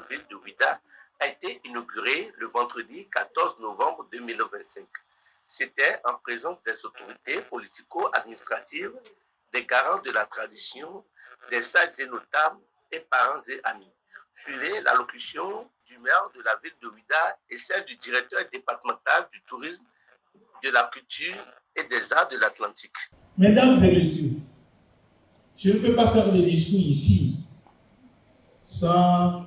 la ville de Ouidah a été inauguré le vendredi 14 novembre 2025. C'était en présence des autorités politico-administratives, des garants de la tradition, des sages et notables et parents et amis. Suivez l'allocution du maire de la ville de Ouidah et celle du directeur départemental du tourisme, de la culture et des arts de l'Atlantique. Mesdames et messieurs, je ne peux pas faire de discours ici sans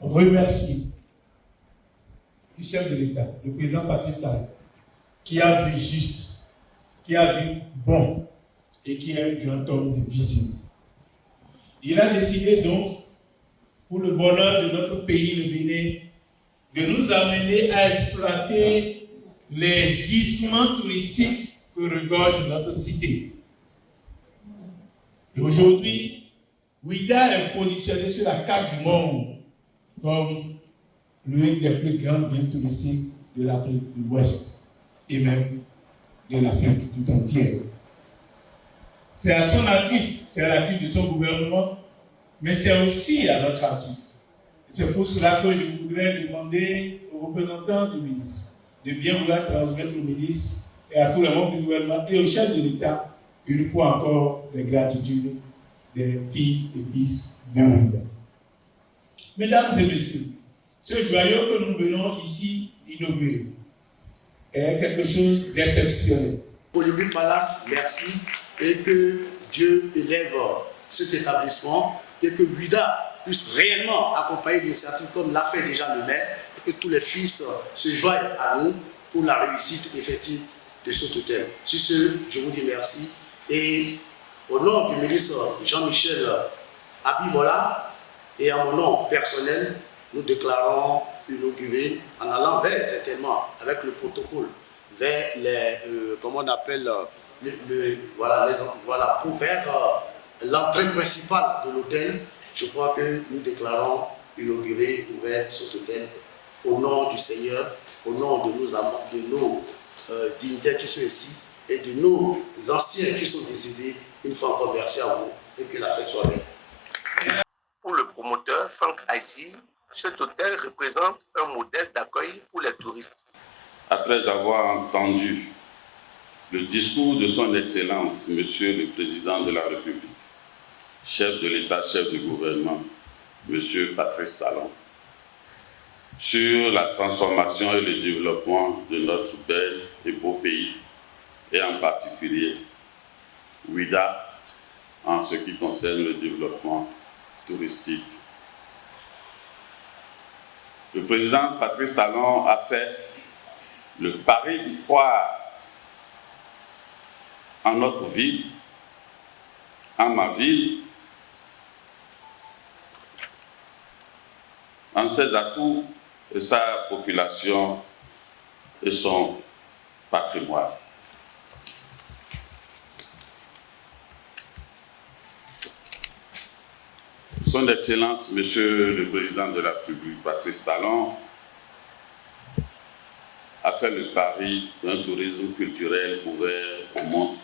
remercier le chef de l'État, le président Patrice Talon, qui a vu juste, qui a vu bon et qui est un grand homme de vision. Il a décidé donc, pour le bonheur de notre pays, le Bénin, de nous amener à exploiter les gisements touristiques que regorge notre cité. Et aujourd'hui, Ouidah est positionné sur la carte du monde comme l'une des plus grandes villes touristiques de l'Afrique de l'Ouest et même de l'Afrique tout entière. C'est à son actif, c'est à l'actif de son gouvernement, mais c'est aussi à notre actif. C'est pour cela que je voudrais demander aux représentants du ministre de bien vouloir transmettre au ministre et à tout le monde du gouvernement et au chef de l'État une fois encore des gratitudes des filles et fils de Ouidah. Mesdames et messieurs, ce joyau que nous venons ici inaugurer est quelque chose d'exceptionnel. Olympique Palace, merci, et que Dieu élève cet établissement et que Ouidah puisse réellement accompagner l'initiative comme l'a fait déjà le maire et que tous les fils se joignent à nous pour la réussite effective de cet hôtel. Sur ce, je vous dis merci et au nom du ministre Jean-Michel Abimola et à mon nom personnel, nous déclarons inaugurer en allant vers certainement avec le protocole vers les, comment on appelle, pour vers l'entrée principale de l'hôtel. Je crois que nous déclarons inaugurer, ouvert cet hôtel au nom du Seigneur, au nom de nos amants, de nos dignitaires qui sont ici et de nos anciens qui sont décédés. Une fois encore, merci à vous et que la fête soit belle. Pour le promoteur Franck Aïssi, cet hôtel représente un modèle d'accueil pour les touristes. Après avoir entendu le discours de son Excellence, Monsieur le Président de la République, chef de l'État, chef du gouvernement, Monsieur Patrice Talon, sur la transformation et le développement de notre bel et beau pays, et en particulier Ouidah, en ce qui concerne le développement touristique. Le président Patrice Talon a fait le pari de croire en notre ville, en ma ville, en ses atouts et sa population et son patrimoine. Son Excellence, Monsieur le Président de la République, Patrice Talon, a fait le pari d'un tourisme culturel ouvert au monde.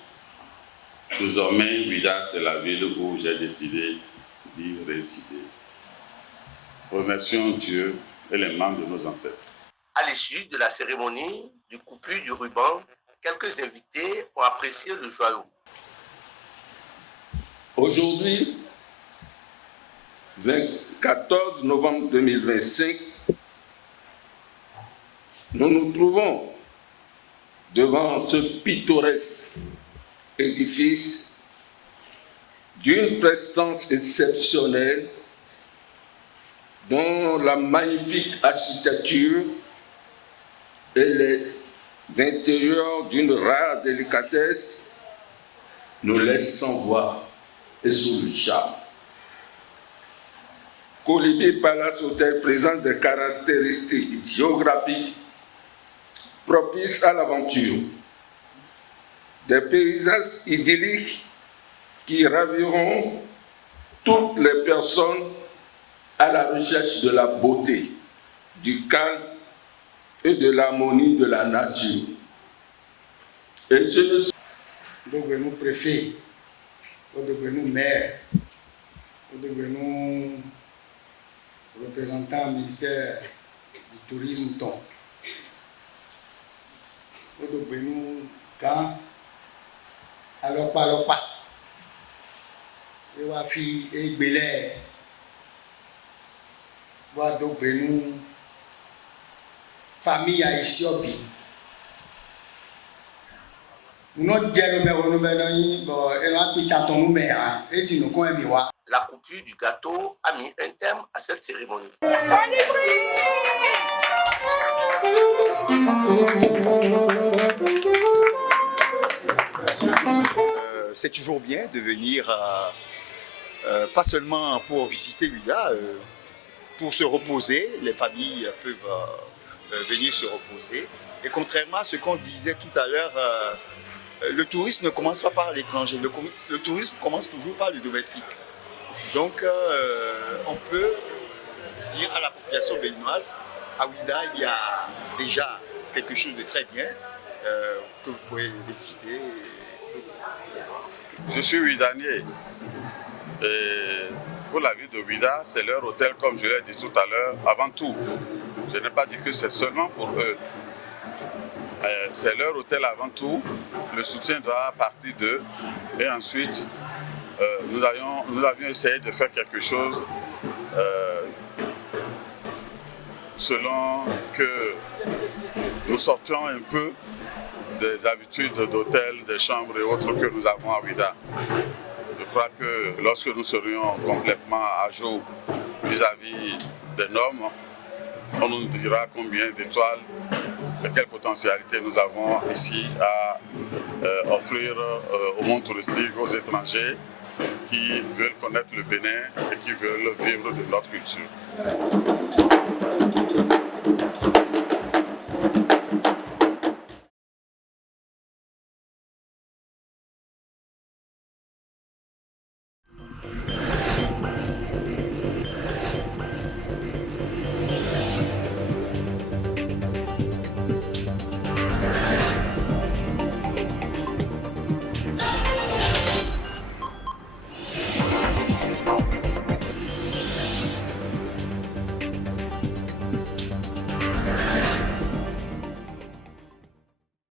Désormais, Ouidah, c'est la ville où j'ai décidé d'y résider. Remercions Dieu et les membres de nos ancêtres. À l'issue de la cérémonie du coupure du ruban, quelques invités ont apprécié le joyau. Aujourd'hui, 14 novembre 2025, nous nous trouvons devant ce pittoresque édifice d'une prestance exceptionnelle dont la magnifique architecture et les intérieurs d'une rare délicatesse nous laissent sans voix et sous le charme. Colibri Palace Hotel présente des caractéristiques géographiques propices à l'aventure, des paysages idylliques qui raviront toutes les personnes à la recherche de la beauté, du calme et de l'harmonie de la nature. Et je nous préfets, nous maires, nous représentant du ministère du Tourisme, Tom. Nous quand alors pas. Et wa fi et belé. Wa do benu famille haïtienne. Nous La coupure du gâteau a mis un terme à cette cérémonie. C'est toujours bien de venir, pas seulement pour visiter Ouida, pour se reposer. Les familles peuvent venir se reposer. Et contrairement à ce qu'on disait tout à l'heure, le tourisme ne commence pas par l'étranger. Le tourisme commence toujours par le domestique. Donc, on peut dire à la population béninoise, à Ouida, il y a déjà quelque chose de très bien que vous pouvez visiter. Je suis ouidanier. Et pour la ville de Ouida, c'est leur hôtel, comme je l'ai dit tout à l'heure, avant tout. Je n'ai pas dit que c'est seulement pour eux. C'est leur hôtel avant tout. Le soutien doit partir d'eux. Et ensuite, nous avions essayé de faire quelque chose selon que nous sortions un peu des habitudes d'hôtel, des chambres et autres que nous avons à Ouida. Je crois que lorsque nous serions complètement à jour vis-à-vis des normes, on nous dira combien d'étoiles et quelle potentialité nous avons ici à offrir au monde touristique, aux étrangers qui veulent connaître le Bénin et qui veulent vivre de notre culture.